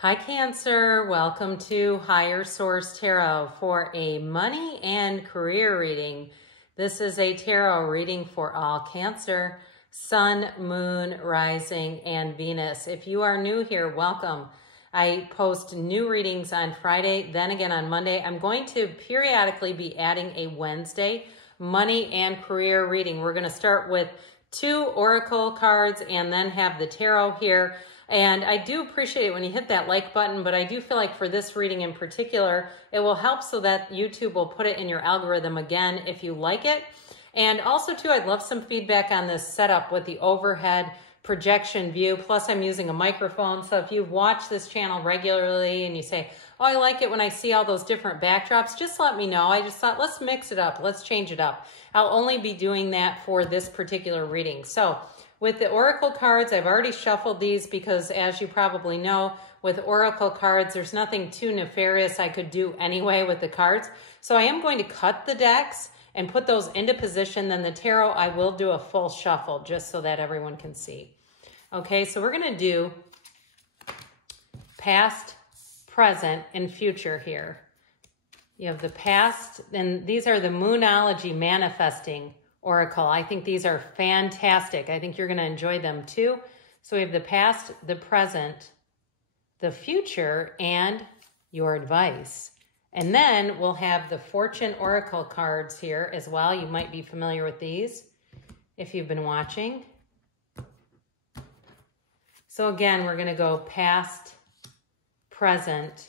Hi Cancer, welcome to Higher Source Tarot for a money and career reading. This is a tarot reading for all Cancer, Sun, Moon, Rising, and Venus. If you are new here, welcome. I post new readings on Friday, then again on Monday. I'm going to periodically be adding a Wednesday money and career reading. We're going to start with 2 oracle cards and then have the tarot here. And I do appreciate it when you hit that like button, but I do feel like for this reading in particular, it will help so that YouTube will put it in your algorithm again if you like it. And also too, I'd love some feedback on this setup with the overhead projection view. Plus I'm using a microphone. So if you watch this channel regularly and you say, oh, I like it when I see all those different backdrops, just let me know. I just thought, let's mix it up. Let's change it up. I'll only be doing that for this particular reading. So with the oracle cards, I've already shuffled these because, as you probably know, with oracle cards, there's nothing too nefarious I could do anyway with the cards. So I am going to cut the decks and put those into position. Then the tarot, I will do a full shuffle just so that everyone can see. Okay, so we're going to do past, present, and future here. You have the past, and these are the Moonology manifesting oracle. I think these are fantastic. I think you're going to enjoy them too. So we have the past, the present, the future, and your advice. And then we'll have the fortune oracle cards here as well. You might be familiar with these if you've been watching. So again, we're going to go past, present,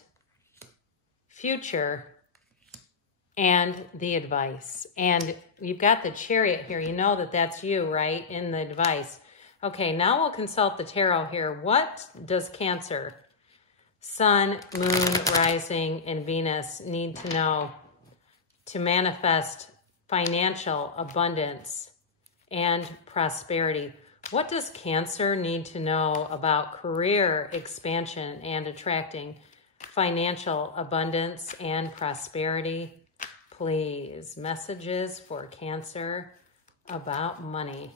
future, and the advice. And you've got the Chariot here. You know that that's you, right, in the advice. Okay, now we'll consult the tarot here. What does Cancer, Sun, Moon, Rising, and Venus need to know to manifest financial abundance and prosperity? What does Cancer need to know about career expansion and attracting financial abundance and prosperity? Please, messages for Cancer about money.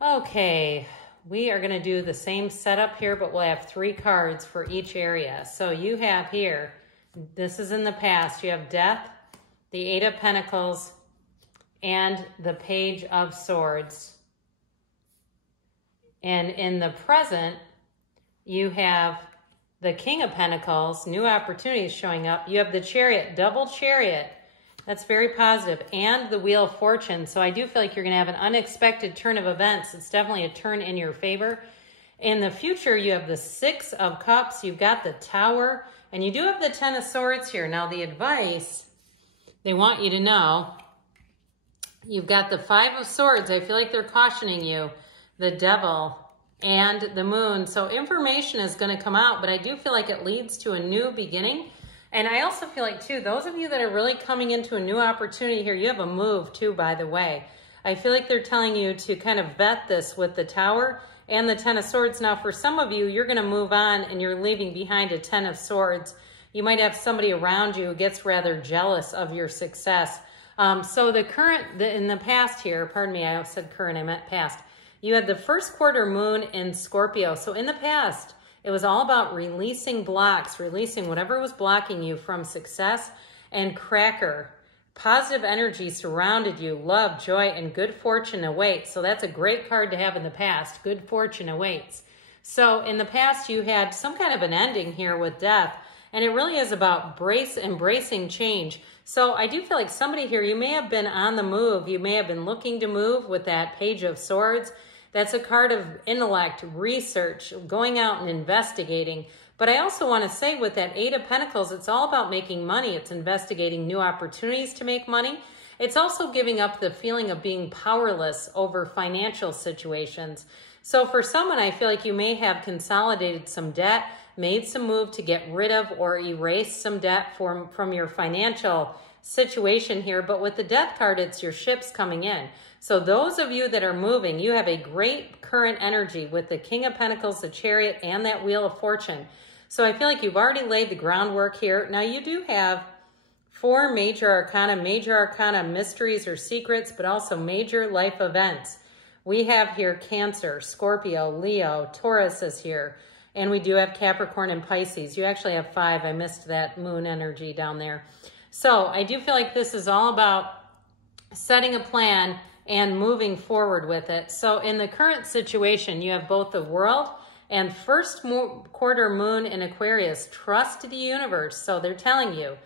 Okay, we are going to do the same setup here, but we'll have 3 cards for each area. So you have here, this is in the past, you have Death, the 8 of Pentacles, and the Page of Swords. And in the present, you have the King of Pentacles, new opportunities showing up. You have the Chariot, double Chariot. That's very positive. And the Wheel of Fortune. So I do feel like you're going to have an unexpected turn of events. It's definitely a turn in your favor. In the future, you have the 6 of Cups. You've got the Tower. And you do have the 10 of Swords here. Now, the advice, they want you to know, you've got the 5 of Swords. I feel like they're cautioning you. The Devil and the Moon. So information is going to come out, but I do feel like it leads to a new beginning. And I also feel like, too, those of you that are really coming into a new opportunity here, you have a move, too, by the way. I feel like they're telling you to kind of vet this with the Tower and the 10 of Swords. Now, for some of you, you're going to move on and you're leaving behind a 10 of Swords. You might have somebody around you who gets rather jealous of your success. So in the past here, pardon me, I said current, I meant past. You had the first quarter moon in Scorpio. So in the past, it was all about releasing blocks, releasing whatever was blocking you from success. And Cracker, positive energy surrounded you, love, joy, and good fortune awaits. So that's a great card to have in the past. Good fortune awaits. So in the past, you had some kind of an ending here with Death. And it really is about embracing change. So I do feel like somebody here, you may have been on the move. You may have been looking to move with that Page of Swords. That's a card of intellect, research, going out and investigating. But I also want to say with that 8 of Pentacles, it's all about making money. It's investigating new opportunities to make money. It's also giving up the feeling of being powerless over financial situations. So for someone, I feel like you may have consolidated some debt, made some move to get rid of or erase some debt from your financial situation here. But with the Death card, it's your ships coming in. So those of you that are moving, you have a great current energy with the King of Pentacles, the Chariot, and that Wheel of Fortune. So I feel like you've already laid the groundwork here. Now you do have 4 major arcana mysteries or secrets, but also major life events. We have here Cancer, Scorpio, Leo, Taurus is here. And we do have Capricorn and Pisces. You actually have 5. I missed that moon energy down there. So I do feel like this is all about setting a plan and moving forward with it. So in the current situation, you have both the World and first quarter moon in Aquarius. Trust the universe. So they're telling you,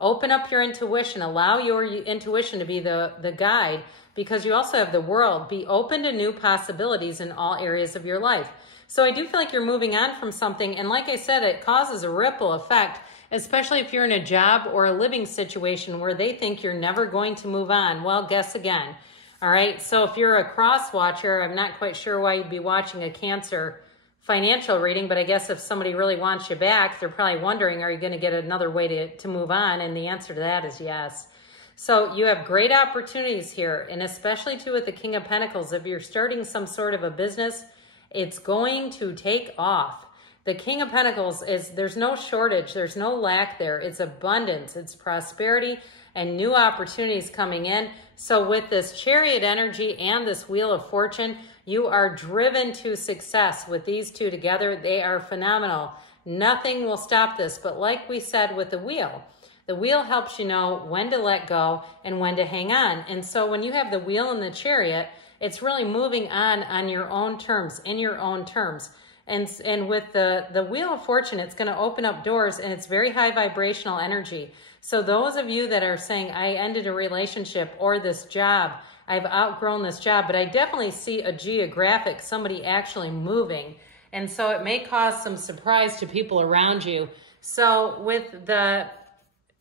open up your intuition. Allow your intuition to be the guide, because you also have the World. Be open to new possibilities in all areas of your life. So I do feel like you're moving on from something. And like I said, it causes a ripple effect, especially if you're in a job or a living situation where they think you're never going to move on. Well, guess again. All right. So if you're a cross watcher, I'm not quite sure why you'd be watching a Cancer financial reading, but I guess if somebody really wants you back, they're probably wondering, are you going to get another way to move on? And the answer to that is yes. So you have great opportunities here. And especially too with the King of Pentacles, if you're starting some sort of a business, it's going to take off. The King of Pentacles is, there's no shortage. There's no lack there. It's abundance. It's prosperity and new opportunities coming in. So with this Chariot energy and this Wheel of Fortune, you are driven to success with these two together. They are phenomenal. Nothing will stop this. But like we said with the Wheel helps you know when to let go and when to hang on. And so when you have the Wheel and the Chariot, it's really moving on your own terms, in your own terms. And with the Wheel of Fortune, it's going to open up doors, and it's very high vibrational energy. So those of you that are saying, I ended a relationship or this job, I've outgrown this job, but I definitely see a geographic, somebody actually moving. And so it may cause some surprise to people around you. So with the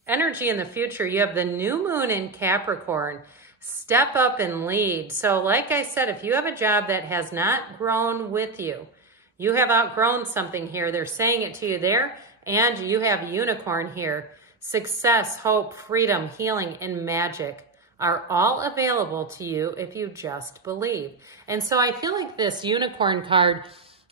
energy in the future, you have the new moon in Capricorn. Step up and lead. So like I said, if you have a job that has not grown with you, you have outgrown something here. They're saying it to you there. And you have Unicorn here. Success, hope, freedom, healing, and magic are all available to you if you just believe. And so I feel like this Unicorn card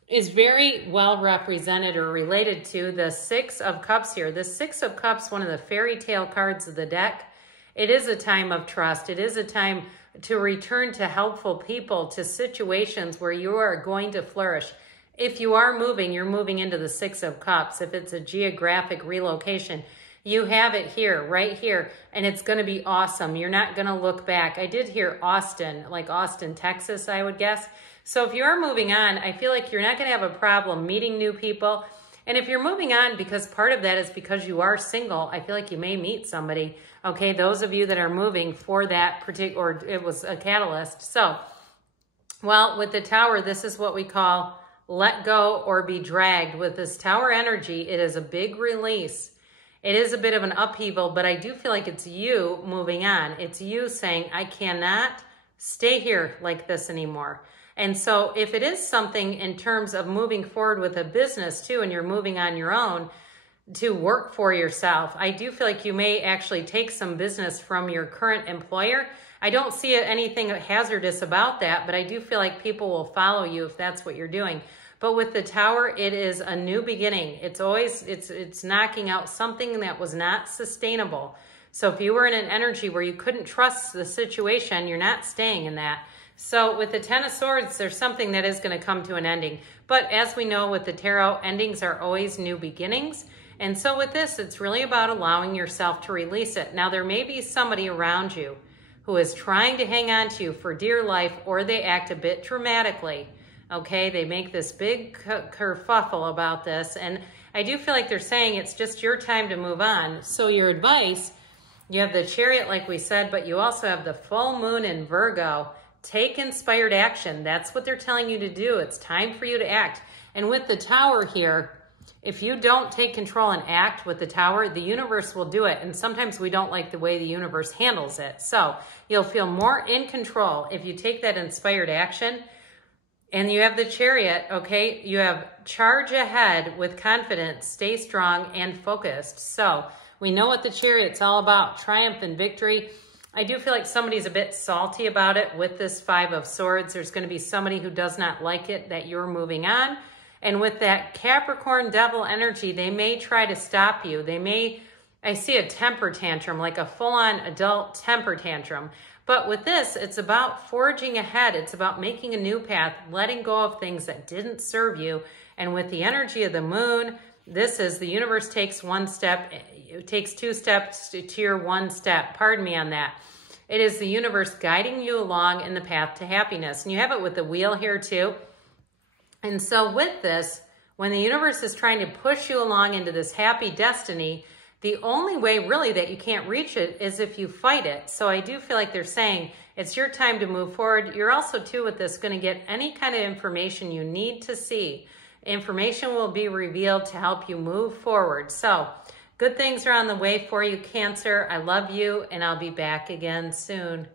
is very well represented or related to the Six of Cups here. The Six of Cups, one of the fairy tale cards of the deck. It is a time of trust. It is a time to return to helpful people, to situations where you are going to flourish. If you are moving, you're moving into the Six of Cups. If it's a geographic relocation, you have it here, right here, and it's going to be awesome. You're not going to look back. I did hear Austin, like Austin, Texas, I would guess. So if you are moving on, I feel like you're not going to have a problem meeting new people. And if you're moving on, because part of that is because you are single, I feel like you may meet somebody. Okay, those of you that are moving for that particular, or it was a catalyst. So, well, with the Tower, this is what we call let go or be dragged. With this Tower energy, it is a big release. It is a bit of an upheaval, but I do feel like it's you moving on. It's you saying, I cannot stay here like this anymore. And so if it is something in terms of moving forward with a business too, and you're moving on your own to work for yourself, I do feel like you may actually take some business from your current employer. I don't see anything hazardous about that, but I do feel like people will follow you if that's what you're doing. But with the Tower, it is a new beginning. It's always, it's knocking out something that was not sustainable. So if you were in an energy where you couldn't trust the situation, you're not staying in that. So with the Ten of Swords, there's something that is going to come to an ending. But as we know with the tarot, endings are always new beginnings. And so with this, it's really about allowing yourself to release it. Now, there may be somebody around you who is trying to hang on to you for dear life, or they act a bit dramatically. Okay, they make this big kerfuffle about this. And I do feel like they're saying it's just your time to move on. So your advice, you have the Chariot, like we said, but you also have the full moon in Virgo. Take inspired action. That's what they're telling you to do. It's time for you to act. And with the Tower here, if you don't take control and act with the Tower, the universe will do it. And sometimes we don't like the way the universe handles it. So you'll feel more in control if you take that inspired action. And you have the Chariot, okay? You have charge ahead with confidence, stay strong and focused. So we know what the Chariot's all about, triumph and victory. I do feel like somebody's a bit salty about it with this Five of Swords. There's going to be somebody who does not like it that you're moving on. And with that Capricorn Devil energy, they may try to stop you. They may, I see a temper tantrum, like a full-on adult temper tantrum. But with this, it's about forging ahead. It's about making a new path, letting go of things that didn't serve you. And with the energy of the moon, this is the universe takes one step, it takes two steps to your one step. Pardon me on that. It is the universe guiding you along in the path to happiness. And you have it with the wheel here too. And so with this, when the universe is trying to push you along into this happy destiny, the only way really that you can't reach it is if you fight it. So I do feel like they're saying it's your time to move forward. You're also too with this going to get any kind of information you need to see. Information will be revealed to help you move forward. So good things are on the way for you, Cancer. I love you, and I'll be back again soon.